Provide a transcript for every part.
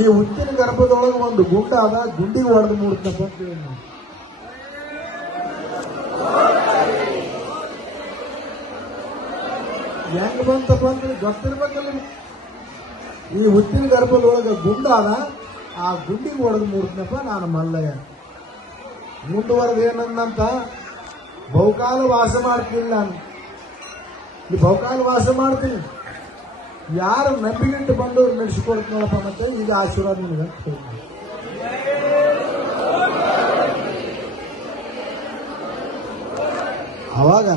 ಈ ಹುತ್ತಿನ ಗರ್ಭದೊಳಗೆ ಒಂದು ಗುಂಡ ಅದ, ಗುಂಡಿಗೆ ಹೊಡೆದು ಮೂಡ್ತಪ್ಪ ಅಂತ ಹೇಳಿ ನಾವು. ಹೆಂಗ್ ಬಂತಪ್ಪ ಅಂತ ಗೊತ್ತಿರ್ಬೇಕಲ್ಲ. ಈ ಹುತ್ತಿನ ಗರ್ಭದೊಳಗೆ ಗುಂಡ ಅದ, ಆ ಗುಂಡಿಗೆ ಹೊಡೆದು ಮೂಡ್ತನಪ್ಪ ನಾನು ಮಲ್ಲಯ್ಯ. ಮುಂದುವರೆದು ಏನಂತ, ಬಹುಕಾಲ ವಾಸ ಮಾಡ್ತೀನಿ ನಾನು, ಈ ಬಹುಕಾಲ ವಾಸ ಮಾಡ್ತೀನಿ, ಯಾರು ನಂಬಿಗಿಟ್ಟು ಬಂದವ್ರು ನಡೆಸಿಕೊಡ್ತೀನಪ್ಪ, ಮತ್ತೆ ಈಗ ಆಶೀರ್ವಾದ ನಿನಗೆ ಅಂತ ಹೇಳ್ತೀನಿ. ಅವಾಗ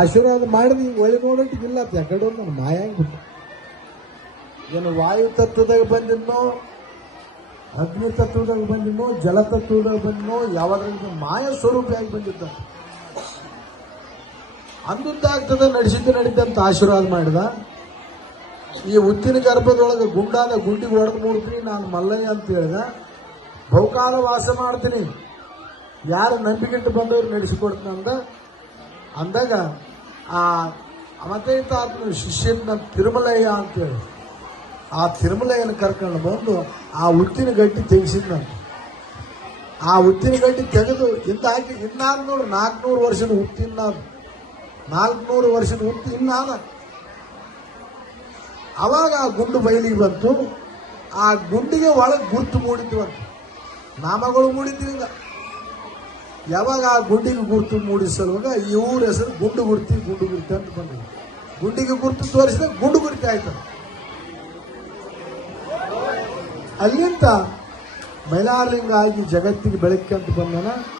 ಆಶೀರ್ವಾದ ಮಾಡಿದ ಈಗ ಒಳ್ಳೆ ನೋಡೋಟಿಗಿಲ್ಲ ಯಾಕಡೆ ನನ್ನ ಮಾಯ ಆಗ್ಬಿಟ್ಟು. ಏನು ವಾಯು ತತ್ವದಾಗ ಬಂದಿದ್ನೋ, ಅಗ್ನಿ ತತ್ವದಾಗ ಬಂದಿದ್ನೋ, ಜಲ ತತ್ವದಾಗ ಬಂದಿನೋ, ಯಾವಾದ್ರಿಂದ ಮಾಯ ಸ್ವರೂಪಿಯಾಗಿ ಬಂದಿದ್ದ. ಅಂದುದ್ದಾಗ್ತದ, ನಡೆಸಿದ್ದು ನಡೀತಂತ ಆಶೀರ್ವಾದ ಮಾಡಿದ. ಈ ಹುತ್ತಿನ ಗರ್ಭದೊಳಗೆ ಗುಂಡಾದ, ಗುಂಡಿಗೆ ಹೊಡೆದು ಮೂಡ್ತೀನಿ ನಾನು ಮಲ್ಲಯ್ಯ ಅಂತ ಹೇಳಿದ. ಬಹುಕಾಲ ವಾಸ ಮಾಡ್ತೀನಿ, ಯಾರು ನಂಬಿಕೆಟ್ಟು ಬಂದವ್ರು ನಡೆಸಿಕೊಡ್ತೀನಿ ಅಂದಾಗ ಮತ್ತೆ ಆತ್ಮ ಶಿಷ್ಯನ ತಿರುಮಲಯ್ಯ ಅಂತೇಳಿ ಆ ತಿರುಮಲಯ್ಯನ ಕರ್ಕೊಂಡು ಬಂದು ಆ ಹುತ್ತಿನ ಗಟ್ಟಿ ತೆಗೆಸಿದ್ನಂತ. ಆ ಹುತ್ತಿನ ಗಟ್ಟಿ ತೆಗೆದು ಇಂದ ಹಾಕಿ ಇನ್ನಾದ ನೋಡ್ರಿ, 400 ವರ್ಷದ ಹುತ್ತಿನ 400 ವರ್ಷದ ಹುತ್ತಿ ಇನ್ನಾದ. ಅವಾಗ ಆ ಗುಂಡು ಬಯಲಿಗೆ ಬಂತು. ಆ ಗುಂಡಿಗೆ ಒಳಗೆ ಗುರ್ತು ಮೂಡಿದ್ವಂತ, ನಾಮಗಳು ಮೂಡಿದ್ರಿಂದ. ಯಾವಾಗ ಆ ಗುಂಡಿಗೆ ಗುರ್ತು ಮೂಡಿಸಲ್ವಾಗ ಇವ್ರ ಹೆಸರು ಗುಂಡು ಗುರ್ತಿ ಅಂತ ಬಂದಿದೆ. ಗುಂಡಿಗೆ ಗುರ್ತು ತೋರಿಸಿದಾಗ ಗುಂಡು ಗುರ್ತಿ ಆಯ್ತು. ಅಲ್ಲಿಂದ ಮೈಲಾರಲಿಂಗ ಆಗಿ ಜಗತ್ತಿಗೆ ಬೆಳಕಂತ ಬಂದನ.